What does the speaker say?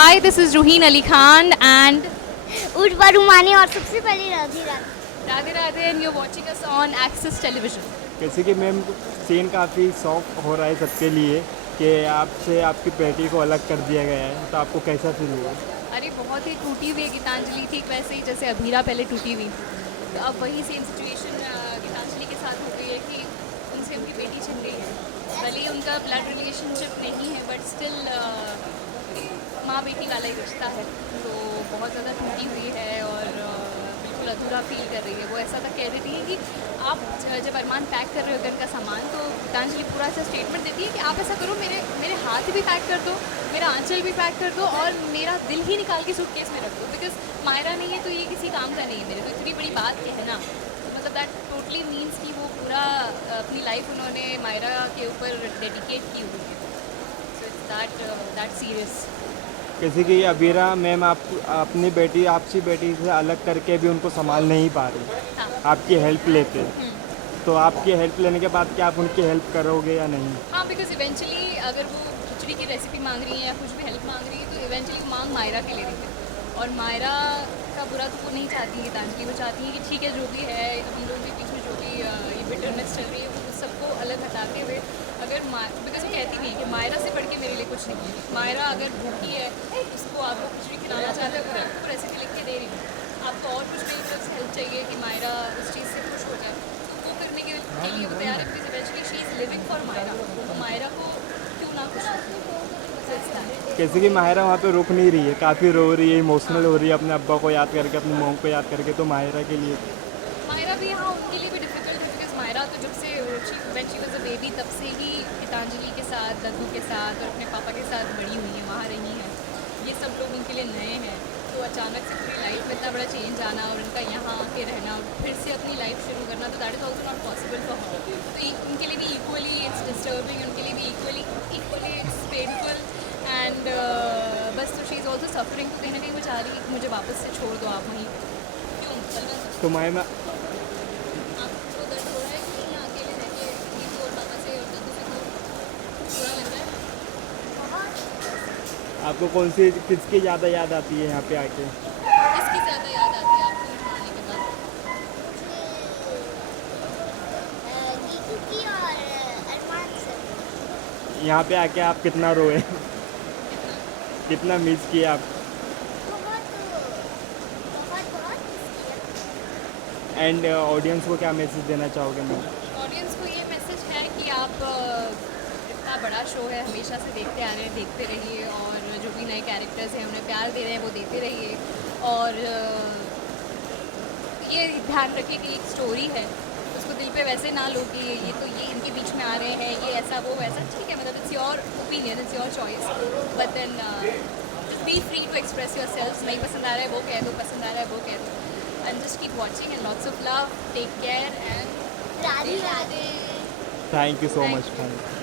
Hi, this is Ruheen Ali Khan and Urwa रुमानी और सबसे पहले Radhe Radhe. Radhe Radhe, and you're watching us on Access Television. जैसे कि ma'am scene काफ़ी शौक हो रहा है सबके लिए कि आपसे आपकी बेटी को अलग कर दिया गया है, तो आपको कैसा फील हुआ? अरे बहुत ही टूटी हुई गीतांजलि थी, वैसे ही जैसे अभीरा पहले टूटी हुई, तो अब वही सेम सिचुएशन गीतांजलि के साथ हो गई है कि उनसे उनकी बेटी छिन गई है। भले ही उनका ब्लड रिलेशनशिप नहीं है बट स्टिल माँ बेटी वाला ही रिश्ता है, तो बहुत ज़्यादा टूटी हुई है और बिल्कुल अधूरा फील कर रही है। वो ऐसा तक कह देती है कि आप जब अरमान पैक कर रहे हो घर का सामान, तो गीतांजलि पूरा ऐसा स्टेटमेंट देती है कि आप ऐसा करो, मेरे हाथ भी पैक कर दो, मेरा आंचल भी पैक कर दो और मेरा दिल ही निकाल के सूटकेस में रख दो, बिकॉज मायरा नहीं है तो ये किसी काम का नहीं है मेरे, तो इतनी बड़ी बात कहना, तो मतलब दैट टोटली मीन्स कि वो पूरा अपनी लाइफ उन्होंने मायरा के ऊपर डेडिकेट की हुई है। So it's that serious. जैसे कि अबीरा मैम आप अपनी बेटी आपसी बेटी से अलग करके भी उनको संभाल नहीं पा रही, हाँ। आपकी हेल्प लेते, तो आपकी हेल्प लेने के बाद क्या आप उनकी हेल्प करोगे या नहीं? हाँ, बिकॉज इवेंचुअली अगर वो खिचड़ी की रेसिपी मांग रही है या कुछ भी हेल्प मांग रही है तो इवेंचुअली मांग मायरा के ले रही है, और मायरा का बुरा तो वो नहीं चाहती गीतांजलि, वो चाहती है कि ठीक है जो भी है हम लोगों के बीच में जो भी ये बिटरनेस चल रही है वो सबको अलग हटाते हुए, अगर बिकॉज वो कहती नहीं है कि मायरा से पढ़ के मेरे लिए कुछ नहीं है, मायरा अगर भूखी है उसको आप लोग खिचड़ी खिलाना चाहते हो, आपको रेसिपी लिख के दे रही है, आपको और कुछ नहीं तरफ से हेल्प चाहिए कि मायरा उस चीज़ से खुश हो जाए, तो वो करने के लिए वो तैयार है, because eventually she is living for Myra, तो मायरा को क्यों ना खुश सोचता है। जैसे कि माहिरा वहाँ पे रुक नहीं रही है, काफ़ी रो रही है, इमोशनल हो रही है अपने अब्बा को याद करके, अपनी मॉम को याद करके, तो माहिरा के लिए मायरा भी, हाँ उनके लिए भी डिफिकल्ट है, बिकॉज मायरा तो जब से when she was a baby तब से ही गीतांजलि के साथ, दद्दू के साथ और अपने पापा के साथ बड़ी हुई है, वहाँ रही हैं, ये सब लोग उनके लिए नए हैं, तो अचानक से पूरी लाइफ में इतना बड़ा चेंज आना और उनका यहाँ आके रहना, फिर से अपनी लाइफ शुरू करना, तो that is also not possible for her, तो उनके लिए भी इक्वली इट्स डिस्टर्बिंग, उनके लिए भी इक्वली इट्स पेनफुल एंड बस, तो शी इज़ ऑल्सो सफरिंग, तो कहीं ना कहीं वो चाह रही है कि मुझे वापस से छोड़ दो आप वहीं, क्यों तो मायरा आपको दर्द हो रहा है कि यहाँ अकेले रह के दीदी और पापा से और दादू से दूर बुरा लग रहा है? आपको कौन सी किसकी ज़्यादा याद आती है यहाँ पे आके? किसकी ज़्यादा याद आती है आपको यहाँ आने के बाद? दीदू की और अरमान सर। यहाँ पे आके आप कितना रोए? कितना मिस किए आप? बहुत बहुत बहुत miss किया। एंड ऑडियंस को क्या मैसेज देना चाहोगे मैम? ऑडियंस को ये मैसेज है कि आप इतना बड़ा शो है, हमेशा से देखते आ रहे हैं, देखते रहिए, और जो भी नए कैरेक्टर्स हैं उन्हें प्यार दे रहे हैं वो देते रहिए, और ये ध्यान रखिए कि एक स्टोरी है, उसको दिल पे वैसे ना लो कि ये इनके बीच में आ रहे हैं, ये ऐसा वो वैसा, ठीक है, मतलब it's your opinion, it's your choice, but then be free to express yourself, नहीं पसंद आ रहा है वो कह दो, पसंद आ रहा है वो कह दो, and just keep watching and lots of love, take care and Radhe Radhe. Thank you so Thank much.